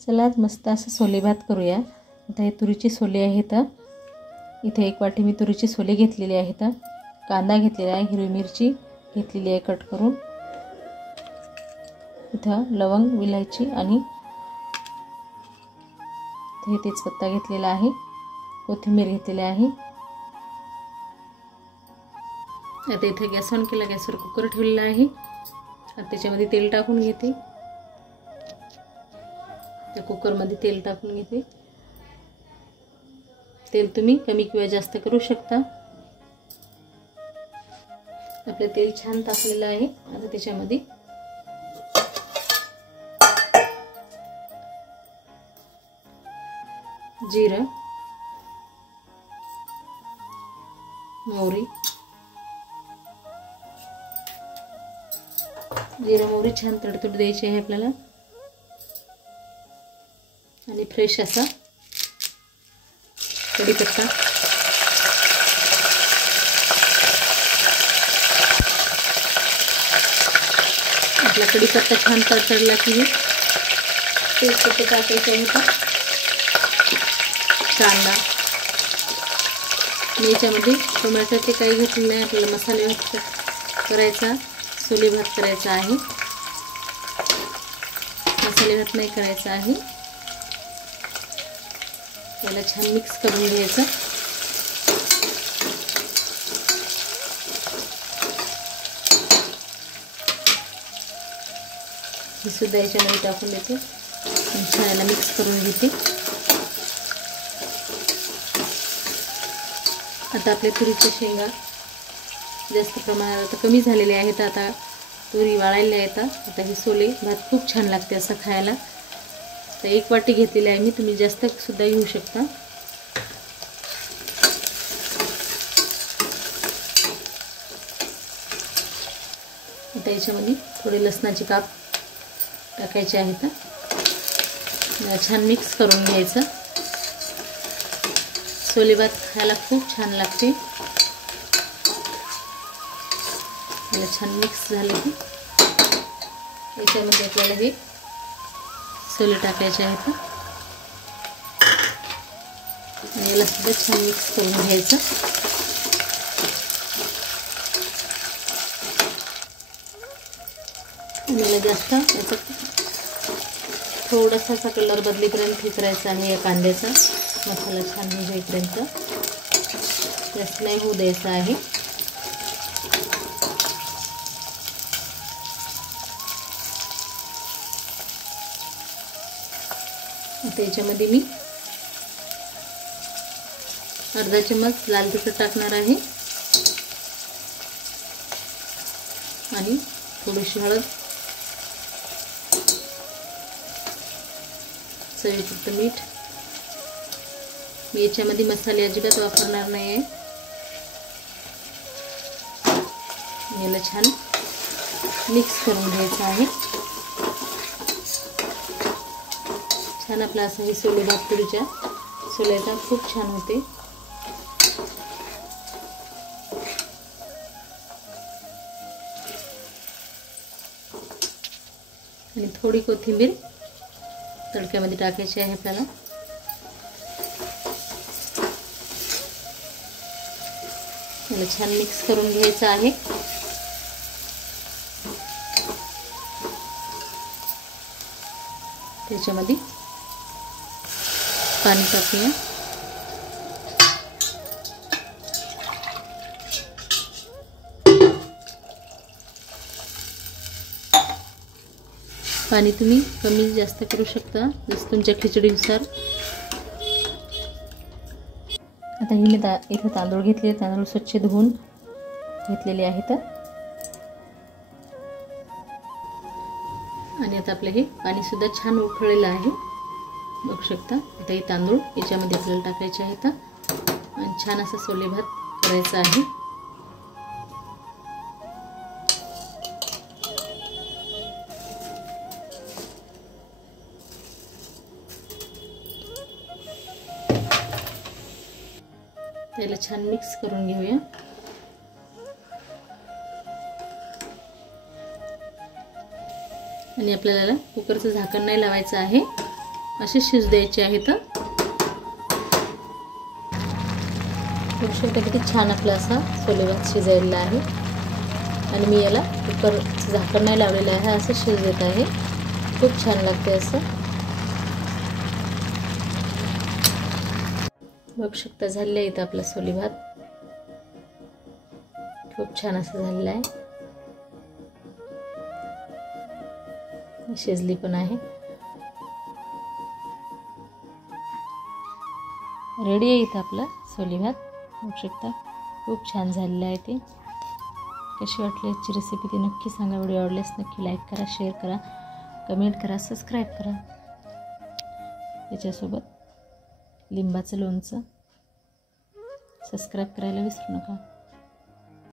चला आज मस्त असं सोले भात करूया। आता हे तुरीची सोले आहेत। इथे 1 वाटी मी तुरीची सोले घेतलेली आहेत। कांदा घेतलेला आहे, हिरवी मिरची घेतलेली आहे कट करून। इथं लवंग, विलायची आणि तेजपत्ता घेतलेला आहे, कोथिंबीर घेतलेली आहे। आता इथे गॅस ऑन केला, गॅसवर कुकर ठेवलेला आहे। आता त्याच्यामध्ये तेल टाकून घेते। त्या कुकरमध्ये तेल टाकून घेते। तेल तुम्ही कमी किंवा जास्त करू शकता। आपले तेल छान तापलेलं आहे। आता त्याच्यामध्ये जिरं, मोहरी, मोहरी छान तडतड द्यायची आहे आपल्याला। आणि फ्रेश असा कढीपत्ता, आपला कढीपत्ता छान तडतडला की तेजपत्ता टाकायचा होता। कांदा, मी याच्यामध्ये टोमॅटोचे काही घेतले नाही। आपल्याला मसाले भात करायचा, सोले भात करायचा आहे, मसाले भात नाही करायचा आहे। याला छान मिक्स करून घ्यायचं। हे सुद्धा याच्यामध्ये टाकून देते, छान याला मिक्स करून घेते। आता आपले तुरीचे शेंगा जास्त प्रमाणात आता कमी झालेले आहेत। आता तुरी वाळायला येतात। आता हे सोले भात खूप छान लागते असं खायला। तर 1 वाटी घेतलेली आहे मी, तुम्ही जास्त सुद्धा घेऊ शकता। आता याच्यामध्ये थोडे लसणाचे काप टाकायचे आहेत। छान मिक्स करून घ्यायचं। सोले भात खायला खूप छान लागते। याला छान मिक्स झाले की याच्यामध्ये आपल्याला हे सोले टाकायचे आहेत। याला सुद्धा छान मिक्स करून घ्यायचं। याला जास्त याचा थोडासा असा कलर बदलेपर्यंत हे करायचा आहे। या कांद्याचा मसाला छान होईपर्यंत जास्त नाही होऊ द्यायचा आहे। आता याच्यामध्ये मी अर्धा चम्मच लाल तिखट टाकणार आहे आणि थोडीशी हळद, चवीपुरत मीठ। मी याच्यामध्ये मसाले अजिबात वापरणार नाही आहे। याला छान मिक्स करून घ्यायचं आहे। छान आपला असं हे सोले भात तुरीच्या सोल्याचा खूप छान होते। आणि थोडी कोथिंबीर तडक्यामध्ये टाकायची आहे आपल्याला। याला छान मिक्स करून घ्यायचं आहे। त्याच्यामध्ये पाणी टाकूया। पाणी तुम्ही कमी जास्त करू शकता जसं तुमच्या खिचडीनुसार। आता ही मी इथं तांदूळ घेतले, तांदूळ स्वच्छ धुवून घेतलेले आहेत। आणि आता आपलं हे पाणी सुद्धा छान उकळलेलं आहे, बघू शकता। आता हे तांदूळ याच्यामध्ये आपल्याला टाकायचे आहेत आणि छान असा सोले भात करायचा आहे। त्याला छान मिक्स करून घेऊया। आणि आपल्याला कुकरचं झाकण नाही लावायचं आहे। असे शिजू द्यायचे आहेत. बघू शकता किती छान आपला असा छोले भात शिजायला आहे. आणि मी याला कुकरचं झाकण नाही लावलेलं आहे, असं शिजू देत आहे. खूप छान लागते असं. बघू शकता झालेलं आहे आपला छोले भात. खूप छान असं झालेलं आहे. शिजली पण आहे. रेडी आहे इथं आपला छोले भात. बघू शकता खूप छान झालेलं आहे ते. कशी वाटली आजची रेसिपी ती नक्की सांगा. व्हिडिओ आवडल्यास नक्की लाईक करा, शेअर करा, कमेंट करा, सबस्क्राईब करा. त्याच्यासोबत लिंबाचं लोणचं सबस्क्राईब करायला विसरू नका.